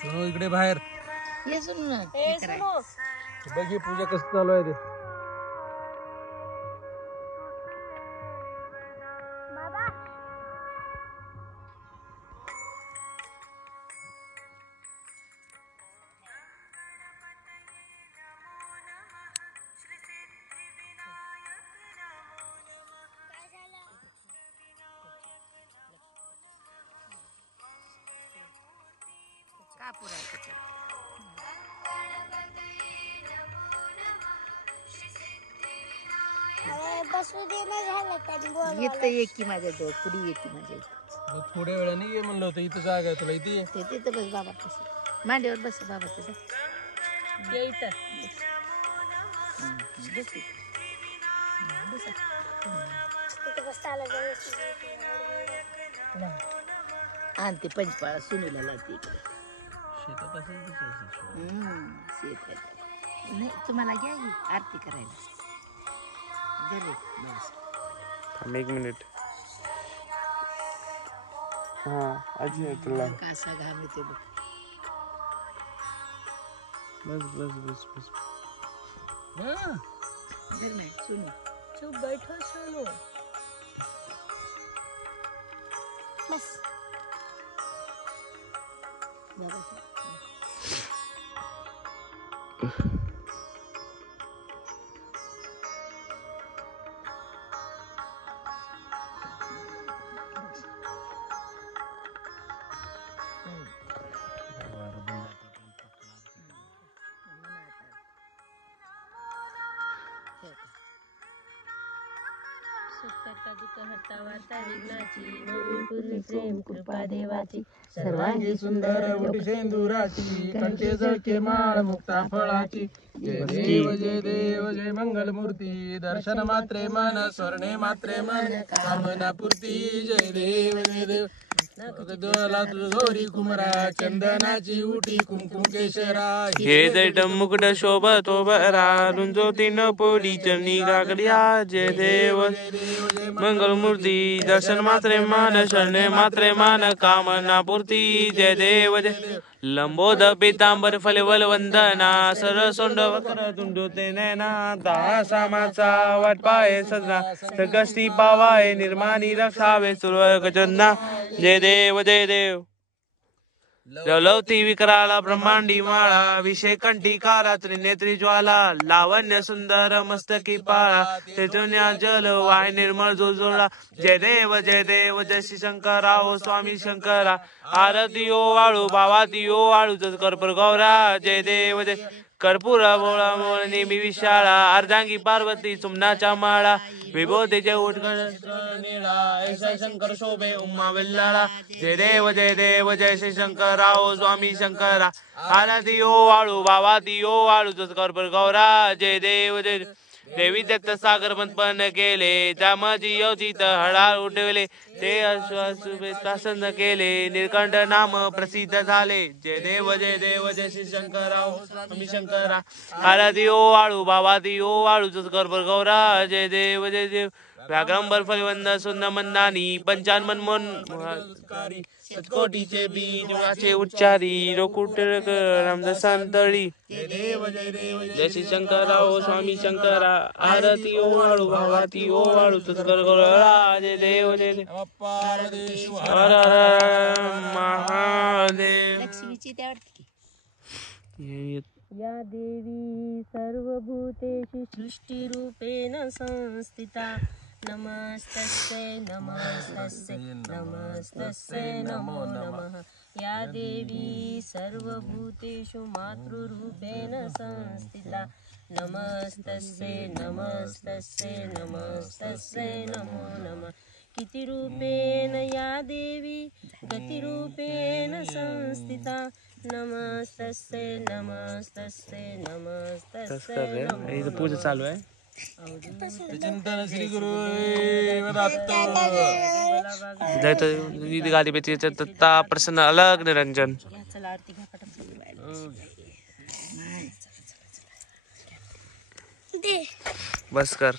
सोनू इकडे बाहेर ये सुनू ना बघ ही पूजा कसं चालू आहे ते. कापूर आहे त्याच्यात. येतं ये की माझ्या जवळ पुढे येते माझ्या इथं. मग थोड्या वेळाने ये म्हणलं होतं. इथं जागा आहे तुला इथे ये. ते तिथं बस बाबा तसं मांडीवर बस बाबा तिथं आणते पंचपाळा सुनीला लावते इकडे. शेतात असेल तर शेत आहे. नाही तुम्हाला घ्या ही आरती करायला झाले बस. थांब 1 मिनिट. हा आजी आहे तुला. कासा घाम येते बघ. बस बस बस बस. घर में सुनो चुप बैठो सुनो बस बाबा. सुखकर्ता दुःखहर्ता वार्ता विघ्नाची नववी प्रेम कृपा देवाची सर्वांगी सुंदर ओटी सेंदुराची कंठे जळके माळ मुक्ता फळाची. जय देव जय मंगल मूर्ती दर्शन मात्रे मन स्वर्णे मात्रे मन कामना पूर्ती. जय देव जय देव गौरी कुमरा चंदनाची उटी कुंकुम केशरा. हे दैट मुकुट शोभतो बरा रुंजोती न पोडी चरणी गागड्या. जय देव मंगल मूर्ती दर्शन मात्रे मान शरणे मात्रे मान कामना पूर्ती. जय देव जय लंबोद पीतांबर फलवल वंदना सरसोंड वक्र तुंडोते नैना. दहा सामाचा वाट पाय सजना सगस्ती पावाय निर्माणी रक्षावे सुरवर्ग चंदा. जय देव जय देव लवती विकराला ब्रह्मांडी माळा विषय कंठी काला त्रिनेत्री ज्वाला. लावण्य सुंदर मस्तकी पाळा तेजोन्या जल वाय निर्मळ जोजोळा. जय देव जय श्री शंकरा ओ स्वामी शंकरा. आरती ओ वाळू भावाती ओ वाळू कर्पूर गौरा. जय देव जय कर्पूर बोळा मोळ नेहमी विशाळा. अर्धांगी पार्वती सुमनाच्या माळा विभोतीचे उत्कट निळा. ऐसा शंकर शोभे उम्मा विल्लाळा. जय देव जय श्री शंकरा ओ स्वामी शंकरा. आरती ओ वाळू भावाती ओ वाळू कर्पूर गौरा. जय देव जय देवी दत्त सागर मंथन केले त्यामजी योजित हळाळ उठवले. ते अश्वासुभेतासन केले निळकंठ नाम प्रसिद्ध झाले. जय देव जय श्री शंकरा ओ स्वामी शंकरा. आरती ओ वाळू भावाती ओ वाळू कर्पूर गौरा. जय देव व्याघ्रंबर फलवंद सुंद मंदानी पंचान मनमोहन सतकोटीचे बीज वाचे उच्चारी रोकुट रामदसांतळी. जय देव जय श्री शंकरा ओ स्वामी शंकरा. आरती ओ वाळू भावाती ओ वाळू कर्पूर गौरा. जय देव हर हर महादेव. लक्ष्मीची ते आवडते की या देवी सर्वभूतेषु सृष्टिरूपेण संस्थिता. नमस्तस्यै नमस्तस्यै नमस्तस्यै नमो नमः. या देवी सर्वभूतेषु मातृरूपेण संस्थिता. नमस्तस्यै नमस्तस्यै नमस्तस्यै नमो नमः. कितिरूपेण या देवी गतिरूपेण संस्थिता. नमस्तस्यै नमस्तस्यै नमस्तस्यै नमो पूजा चालू आहे. चिंतन श्री गुरु दत्त. गाली बेची दत्ता प्रसन्न अलग निरंजन. चला आरती घ्या पटकन. बस कर.